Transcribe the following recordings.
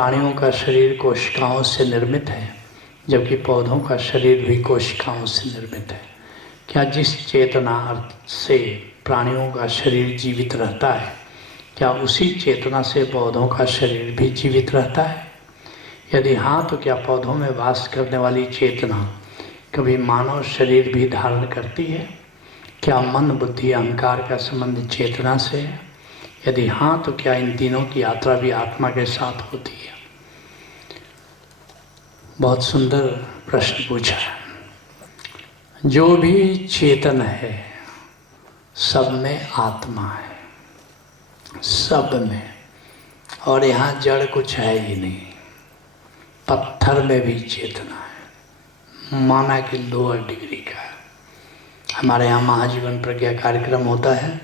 प्राणियों का शरीर कोशिकाओं से निर्मित है, जबकि पौधों का शरीर भी कोशिकाओं से निर्मित है। क्या जिस चेतना से प्राणियों का शरीर जीवित रहता है, क्या उसी चेतना से पौधों का शरीर भी जीवित रहता है? यदि हाँ, तो क्या पौधों में वास करने वाली चेतना कभी मानव शरीर भी धारण करती है? क्या मन, बुद्धि, अहंकार का संबंध चेतना से है? यदि हाँ, तो क्या इन तीनों की यात्रा भी आत्मा के साथ होती है? बहुत सुंदर प्रश्न पूछा है। जो भी चेतन है सब में आत्मा है, सब में। और यहाँ जड़ कुछ है ही नहीं। पत्थर में भी चेतना है, माना कि लोअर डिग्री का है। हमारे यहाँ महाजीवन प्रज्ञा कार्यक्रम होता है।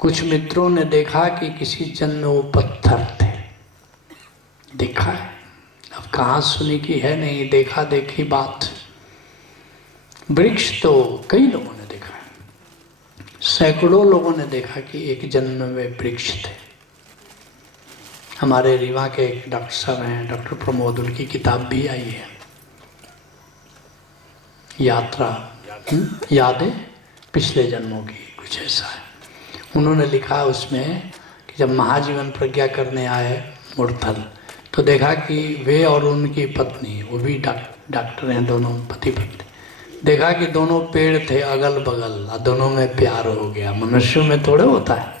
कुछ मित्रों ने देखा कि किसी जन्म में वो पत्थर थे, देखा है। अब कहाँ सुनी की है नहीं, देखा देखी बात। वृक्ष तो कई लोगों ने देखा है, सैकड़ों लोगों ने देखा कि एक जन्म में वृक्ष थे। हमारे रीवा के एक डॉक्टर साहब हैं, डॉक्टर प्रमोद, उनकी किताब भी आई है, यात्रा यादें पिछले जन्मों की, कुछ ऐसा है। उन्होंने लिखा उसमें कि जब महाजीवन प्रज्ञा करने आए मुरथल, तो देखा कि वे और उनकी पत्नी, वो भी डॉक्टर हैं, दोनों पति पत्नी, देखा कि दोनों पेड़ थे अगल बगल और दोनों में प्यार हो गया। मनुष्यों में थोड़े होता है,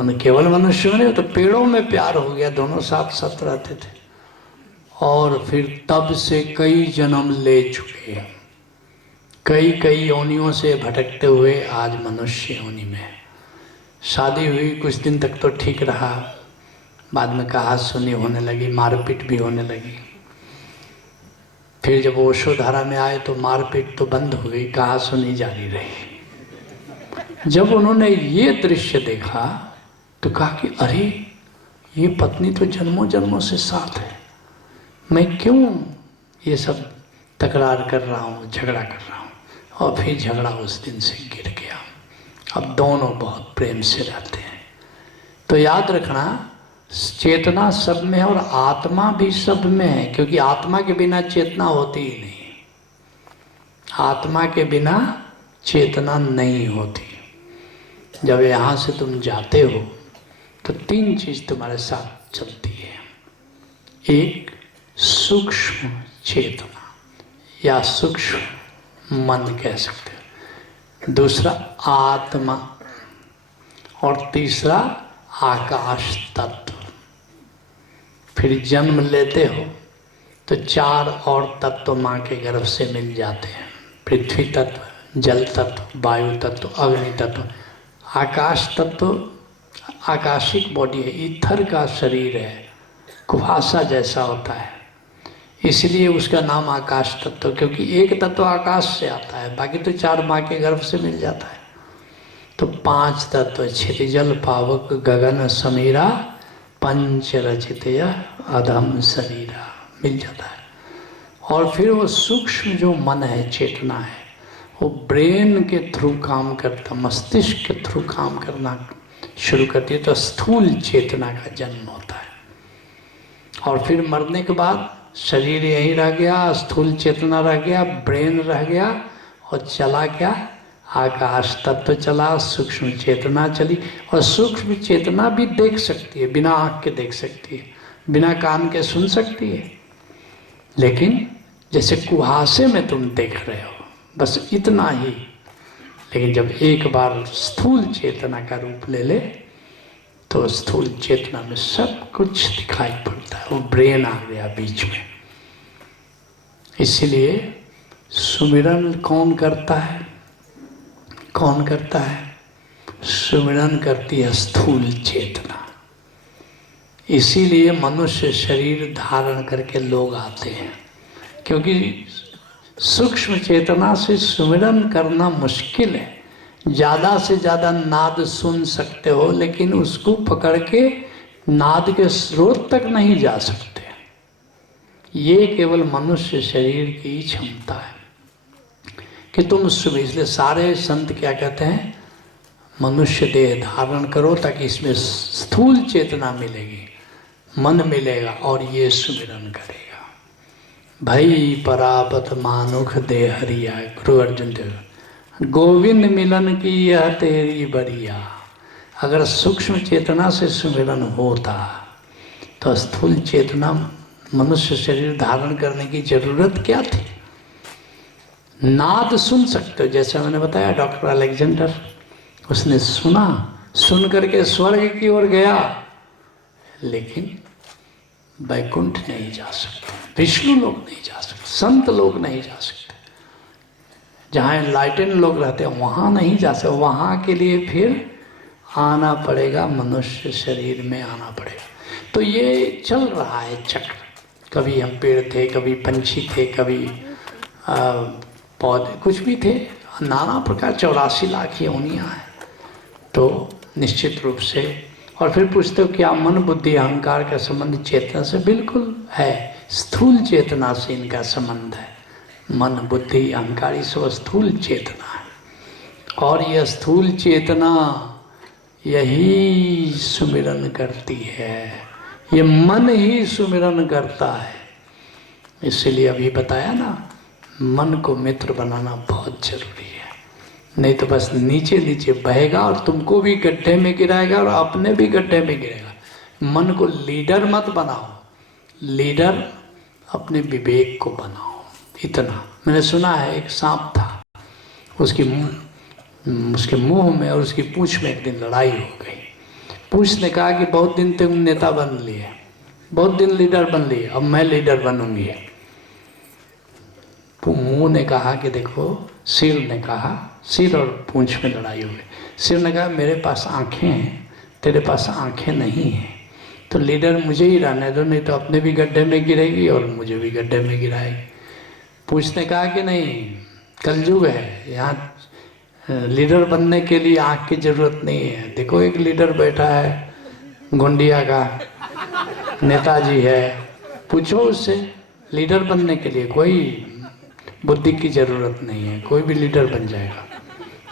मतलब केवल मनुष्यों में, तो पेड़ों में प्यार हो गया, दोनों साथ साथ रहते थे। और फिर तब से कई जन्म ले चुके हैं, कई योनियों से भटकते हुए आज मनुष्य योनि में। शादी हुई, कुछ दिन तक तो ठीक रहा, बाद में कहा सुनी होने लगी, मारपीट भी होने लगी। फिर जब ओशो धारा में आए तो मारपीट तो बंद हो गई, कहा सुनी जारी रही। जब उन्होंने ये दृश्य देखा तो कहा कि अरे, ये पत्नी तो जन्मों जन्मों से साथ है, मैं क्यों ये सब तकरार कर रहा हूँ, झगड़ा कर रहा हूँ। और फिर झगड़ा उस दिन से गिर गया। अब दोनों बहुत प्रेम से रहते हैं। तो याद रखना, चेतना सब में है और आत्मा भी सब में है, क्योंकि आत्मा के बिना चेतना होती ही नहीं। आत्मा के बिना चेतना नहीं होती। जब यहाँ से तुम जाते हो तो तीन चीज तुम्हारे साथ चलती है। एक सूक्ष्म चेतना या सूक्ष्म मन कह सकते हो, दूसरा आत्मा, और तीसरा आकाश तत्व। फिर जन्म लेते हो तो चार और तत्व माँ के गर्भ से मिल जाते हैं। पृथ्वी तत्व, जल तत्व, वायु तत्व, अग्नि तत्व। आकाश तत्व आकाशिक बॉडी है, ईथर का शरीर है, कुहासा जैसा होता है, इसलिए उसका नाम आकाश तत्व, क्योंकि एक तत्व आकाश से आता है, बाकी तो चार माँ के गर्भ से मिल जाता है। तो पांच तत्व, क्षितिजल पावक गगन समीरा, पंच रचित अधम शरीरा, मिल जाता है। और फिर वो सूक्ष्म जो मन है, चेतना है, वो ब्रेन के थ्रू काम करता, मस्तिष्क के थ्रू काम करना शुरू करती है, तो स्थूल चेतना का जन्म होता है। और फिर मरने के बाद शरीर यहीं रह गया, स्थूल चेतना रह गया, ब्रेन रह गया, और चला क्या, आकाश तत्व चला, सूक्ष्म चेतना चली। और सूक्ष्म चेतना भी देख सकती है, बिना आँख के देख सकती है, बिना कान के सुन सकती है, लेकिन जैसे कुहासे में तुम देख रहे हो, बस इतना ही। लेकिन जब एक बार स्थूल चेतना का रूप ले ले तो स्थूल चेतना में सब कुछ दिखाई पड़ता है। वो ब्रेन आ गया बीच में। इसीलिए सुमिरन कौन करता है? कौन करता है? सुमिरन करती है स्थूल चेतना। इसीलिए मनुष्य शरीर धारण करके लोग आते हैं, क्योंकि सूक्ष्म चेतना से सुमिरन करना मुश्किल है। ज़्यादा से ज़्यादा नाद सुन सकते हो, लेकिन उसको पकड़ के नाद के स्रोत तक नहीं जा सकते। ये केवल मनुष्य शरीर की क्षमता है कि तुम सुबह, इसलिए सारे संत क्या कहते हैं, मनुष्य देह धारण करो ताकि इसमें स्थूल चेतना मिलेगी। मन मिलेगा और ये सुमिरन करेगा। भई परापत मानुख दे हरिया, गुरु अर्जुन देव, गोविंद मिलन की यह तेरी बरिया। अगर सूक्ष्म चेतना से सुमिरन होता तो स्थूल चेतना मनुष्य शरीर धारण करने की जरूरत क्या थी। नाद सुन सकते हो, जैसे मैंने बताया डॉक्टर अलेक्जेंडर, उसने सुना, सुन करके स्वर्ग की ओर गया, लेकिन वैकुंठ नहीं जा सकते, विष्णु लोग नहीं जा सकते, संत लोग नहीं जा सकते, जहाँ एनलाइटेन लोग रहते हैं वहाँ नहीं जा सकते। वहाँ के लिए फिर आना पड़ेगा, मनुष्य शरीर में आना पड़ेगा। तो ये चल रहा है चक्र, कभी हम पेड़ थे, कभी पंछी थे, कभी पौधे कुछ भी थे, नाना प्रकार 84 लाख योनियाँ हैं। तो निश्चित रूप से, और फिर पूछते हो क्या मन बुद्धि अहंकार का संबंध चेतना से? बिल्कुल है, स्थूल चेतना से इनका संबंध है। मन बुद्धि अहंकार ये सब स्थूल चेतना है, और यह स्थूल चेतना यही सुमिरन करती है, ये मन ही सुमिरन करता है। इसलिए अभी बताया ना, मन को मित्र बनाना बहुत जरूरी है, नहीं तो बस नीचे नीचे बहेगा और तुमको भी गड्ढे में गिराएगा और अपने भी गड्ढे में गिरेगा। मन को लीडर मत बनाओ, लीडर अपने विवेक को बनाओ। इतना मैंने सुना है, एक सांप था, उसके मुंह में और उसकी पूंछ में एक दिन लड़ाई हो गई। पूंछ ने कहा कि बहुत दिन तुम नेता बन लिए, बहुत दिन लीडर बन लिए, अब मैं लीडर बनूंगी। मुंह ने कहा कि देखो, सिर ने कहा, सिर और पूंछ में लड़ाई हो गई। सिर ने कहा मेरे पास आंखें हैं, तेरे पास आंखें नहीं हैं, तो लीडर मुझे ही रहने दो, नहीं तो अपने भी गड्ढे में गिरेगी और मुझे भी गड्ढे में गिराएगी। पूंछ ने कहा कि नहीं, कलयुग है, यहाँ लीडर बनने के लिए आँख की जरूरत नहीं है। देखो एक लीडर बैठा है, गोंडिया का नेताजी है, पूछो उससे, लीडर बनने के लिए कोई बुद्धि की जरूरत नहीं है, कोई भी लीडर बन जाएगा।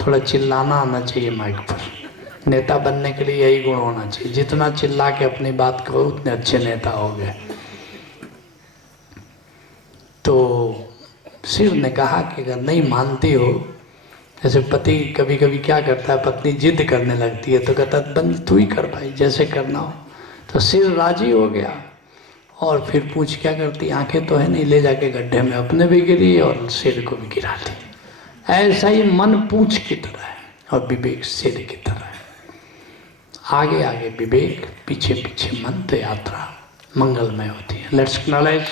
थोड़ा चिल्लाना आना चाहिए माइक पर, नेता बनने के लिए यही गुण होना चाहिए। जितना चिल्ला के अपनी बात कहो उतने अच्छे नेता हो गए। तो शिव ने कहा कि अगर नहीं मानती हो, जैसे पति कभी कभी क्या करता है, पत्नी जिद करने लगती है तो कहता बंद तू ही कर भाई, जैसे करना हो। तो शिव राजी हो गया, और फिर पूछ क्या करती, आंखें तो है नहीं, ले जाके गड्ढे में अपने भी गिरी और सिर को भी गिरा दी। ऐसा ही मन पूंछ की तरह है और विवेक सिर की तरह है। आगे आगे विवेक, पीछे पीछे मन, तो यात्रा मंगलमय होती है। Let's acknowledge